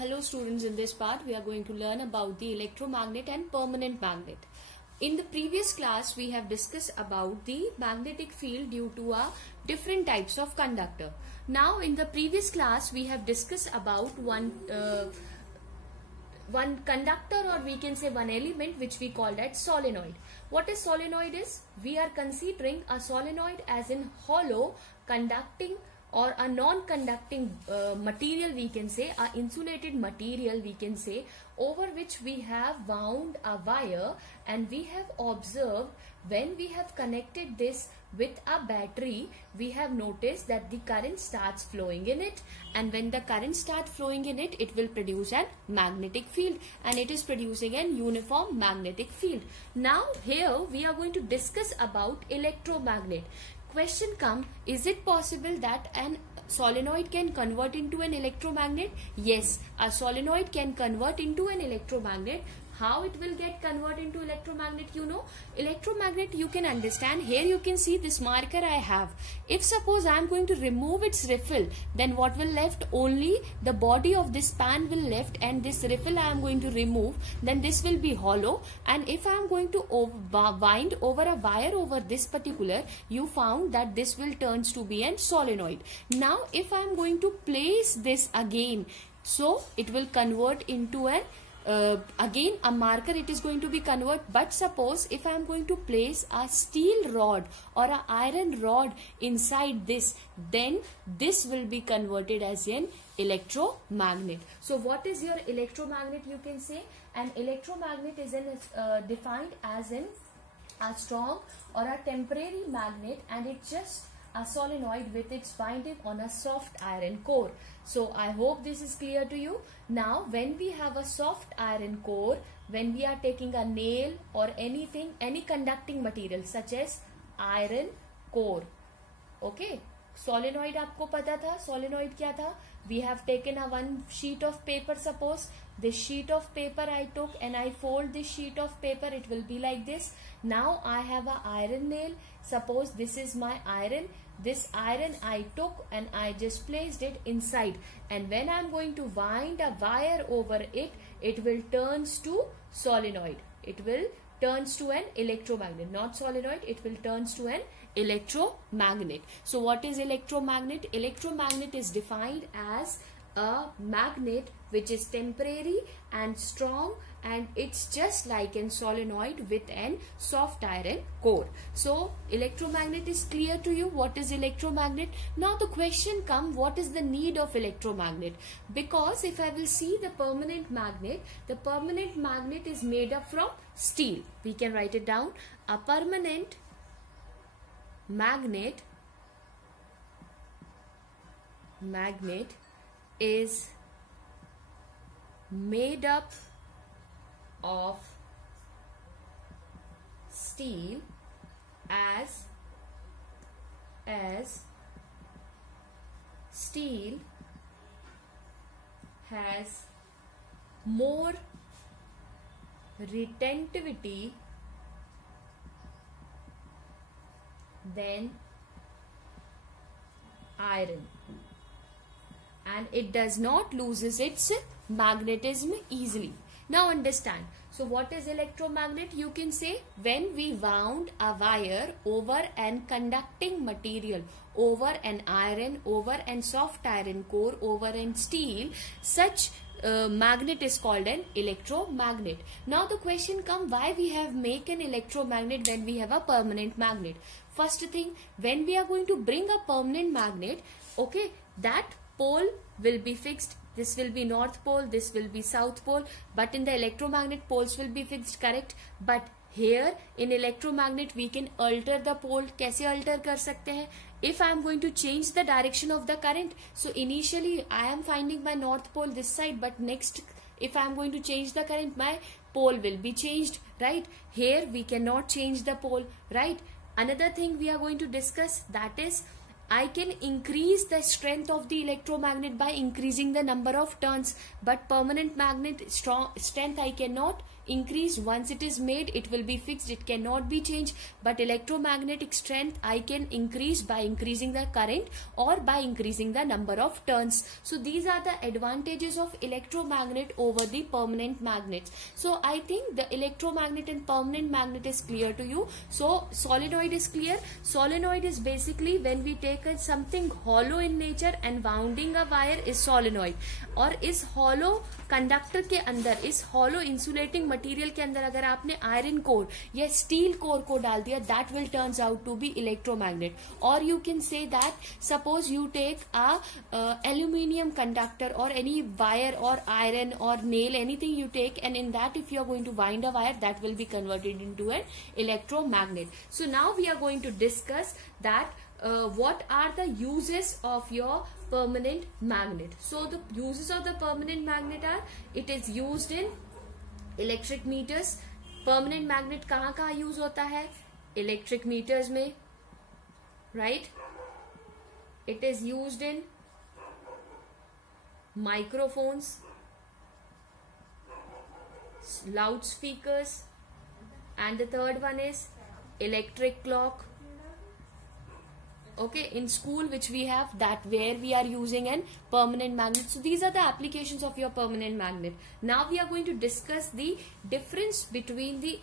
Hello students, in this part we are going to learn about the electromagnet and permanent magnet. In the previous class we have discussed about the magnetic field due to different types of conductor. Now in the previous class we have discussed about one conductor, or we can say one element, which we call that solenoid. What a solenoid is? We are considering a solenoid as in hollow, conducting or a non-conducting material, we can say, a insulated material, we can say, over which we have wound a wire, and we have observed when we have connected this with a battery, we have noticed that the current starts flowing in it, and when the current starts flowing in it, it will produce a magnetic field, and it is producing an uniform magnetic field. Now here we are going to discuss about electromagnet. Question come, is it possible that an solenoid can convert into an electromagnet? Yes, a solenoid can convert into an electromagnet. How it will get converted into electromagnet? You know, electromagnet you can understand. Here you can see this marker I have. If suppose I am going to remove its riffle, then what will left? Only the body of this pan will left, and this riffle I am going to remove. Then this will be hollow, and if I am going to wind over a wire over this particular, you found that this will turns to be a solenoid. Now if I am going to place this again, so it will convert into an again a marker, it is going to be convert. But suppose if I am going to place a steel rod or a iron rod inside this, then this will be converted as an electromagnet. So what is your electromagnet? You can say an electromagnet is defined as a strong or a temporary magnet, and it's just a solenoid with its binding on a soft iron core. So I hope this is clear to you. Now when we have a soft iron core, when we are taking a nail or anything, any conducting material such as iron core, okay, solenoid आपको पता था solenoid क्या था? We have taken a one sheet of paper. Suppose this sheet of paper I took and I fold this sheet of paper, it will be like this. Now I have a iron nail. Suppose this is my iron. This iron I took and I just placed it inside, and when I am going to wind a wire over it, it will turns to solenoid. It will turns to an electromagnet, not solenoid. It will turns to an electromagnet. So what is electromagnet? Electromagnet is defined as a magnet which is temporary and strong, and it's just like a solenoid with an soft iron core. So electromagnet is clear to you. What is electromagnet? Now the question comes, what is the need of electromagnet? Because if I will see the permanent magnet is made up from steel. We can write it down. A permanent magnet is made up of steel as steel has more retentivity than iron, and it does not loses its magnetism easily. Now understand. So what is electromagnet? You can say when we wound a wire over an conducting material, over an iron, over an soft iron core, over an steel, such magnet is called an electromagnet. Now the question comes, why we have make an electromagnet when we have a permanent magnet? First thing, when we are going to bring a permanent magnet, okay, that pole will be fixed. This will be north pole, this will be south pole, but in the electromagnet poles will be fixed, correct? But here in electromagnet we can alter the pole. कैसे alter कर सकते हैं? If I am going to change the direction of the current, so initially I am finding my north pole this side, but next if I am going to change the current, my pole will be changed, right? Here we cannot change the pole, right? Another thing we are going to discuss, that is I can increase the strength of the electromagnet by increasing the number of turns, but permanent magnet strength I cannot increased. Once it is made, it will be fixed, it cannot be changed. But electromagnetic strength I can increase by increasing the current or by increasing the number of turns. So these are the advantages of electromagnet over the permanent magnets. So I think the electromagnet and permanent magnet is clear to you. So solenoid is clear. Solenoid is basically when we take something hollow in nature and wounding a wire is solenoid. और इस hollow conductor के अंदर, इस hollow insulating material के अंदर अगर आपने iron core या स्टील कोर को डाल दिया, that will turns out to be electromagnet. Or you can say that suppose you take a aluminium conductor or any wire or iron or nail, anything you take, and in that if you are going to wind a wire, that will be converted into an electromagnet. So now we are going to discuss that what are the uses of your permanent magnet. So the uses of the permanent magnet are, it is used in electric meters. Permanent magnet कहाँ कहाँ use होता है? Electric meters में, right? It is used in microphones, loudspeakers, and the third one is electric clock. Okay, in school which we have, that where we are using an permanent magnet. So these are the applications of your permanent magnet. Now we are going to discuss the difference between the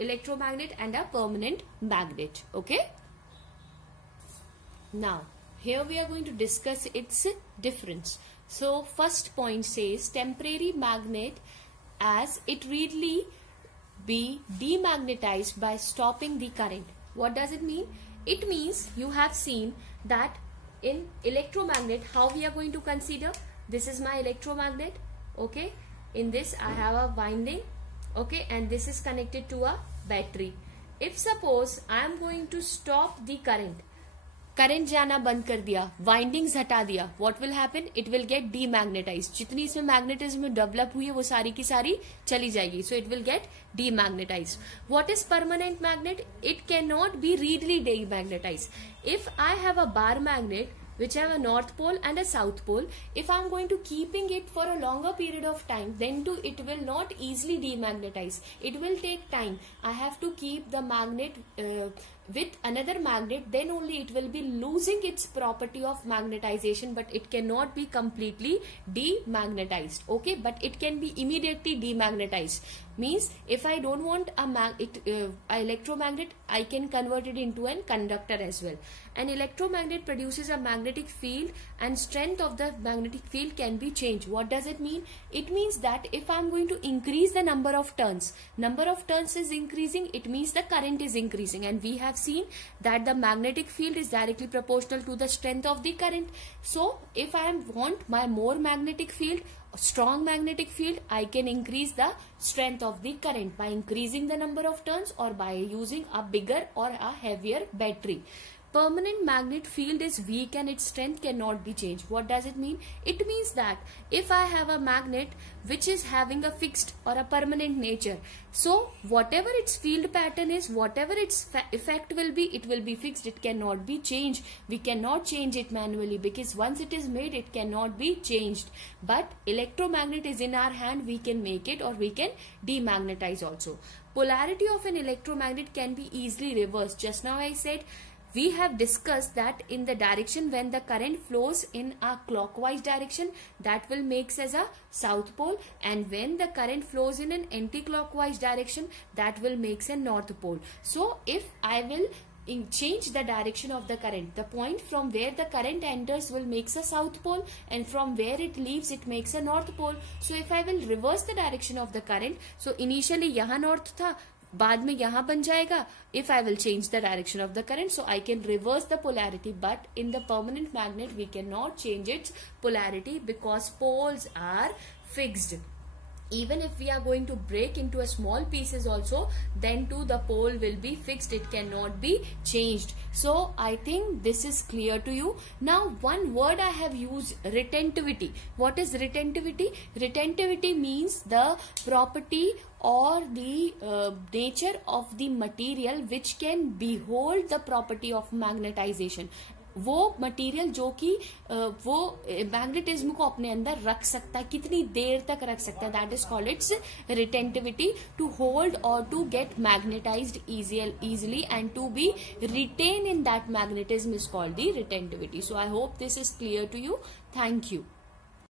electromagnet and a permanent magnet. Okay. Now here we are going to discuss its difference. So first point says temporary magnet as it readily be demagnetized by stopping the current. What does it mean? It means you have seen that in electromagnet, how we are going to consider, this is my electromagnet, okay, in this I have a winding, okay, and this is connected to a battery. If suppose I am going to stop the current, current जाना बंद कर दिया, windings हटा दिया, what will happen? It will get demagnetized. जितनी इसमें magnetism develop हुई है वो सारी की सारी चली जाएगी. So it will get demagnetized. What is permanent magnet? It can not be readily demagnetized. If I have a bar magnet which have a north pole and a south pole, if I am going to keeping it for a longer period of time, then too it will not easily demagnetize. It will take time. I have to keep the magnet with another magnet, then only it will be losing its property of magnetization, but it cannot be completely demagnetized. Okay, but it can be immediately demagnetized. Means if I don't want a electromagnet, I can convert it into a conductor as well. An electromagnet produces a magnetic field and strength of the magnetic field can be changed. What does it mean? It means that if I am going to increase the number of turns is increasing, it means the current is increasing, and we have seen that the magnetic field is directly proportional to the strength of the current. So if I want my more magnetic field, strong magnetic field, I can increase the strength of the current by increasing the number of turns or by using a bigger or a heavier battery. Permanent magnet field is weak and its strength cannot be changed. What does it mean? It means that if I have a magnet which is having a fixed or a permanent nature, so whatever its field pattern is, whatever its effect will be, it will be fixed. It cannot be changed. We cannot change it manually because once it is made, it cannot be changed. But electromagnet is in our hand. We can make it or we can demagnetize also. Polarity of an electromagnet can be easily reversed. Just now I said, we have discussed that in the direction when the current flows in a clockwise direction, that will makes as a south pole, and when the current flows in an anti-clockwise direction, that will makes a north pole. So if I will change the direction of the current, the point from where the current enters will makes a south pole, and from where it leaves it makes a north pole. So if I will reverse the direction of the current, so initially यहाँ north था, बाद में यहाँ बन जाएगा. If I will change the direction of the current, so I can reverse the polarity. But in the permanent magnet, we cannot change its polarity because poles are fixed. Even if we are going to break into a small pieces also, then too the pole will be fixed. It cannot be changed. So I think this is clear to you. Now one word I have used, retentivity. What is retentivity? Retentivity means the property or the nature of the material which can behold the property of magnetization. वो material जो कि वो magnetism को अपने अंदर रख सकता है, कितनी देर तक रख सकता है, that is called its retentivity. To hold और to get magnetized easily and to be retained in that magnetism is called the retentivity. So I hope this is clear to you. Thank you.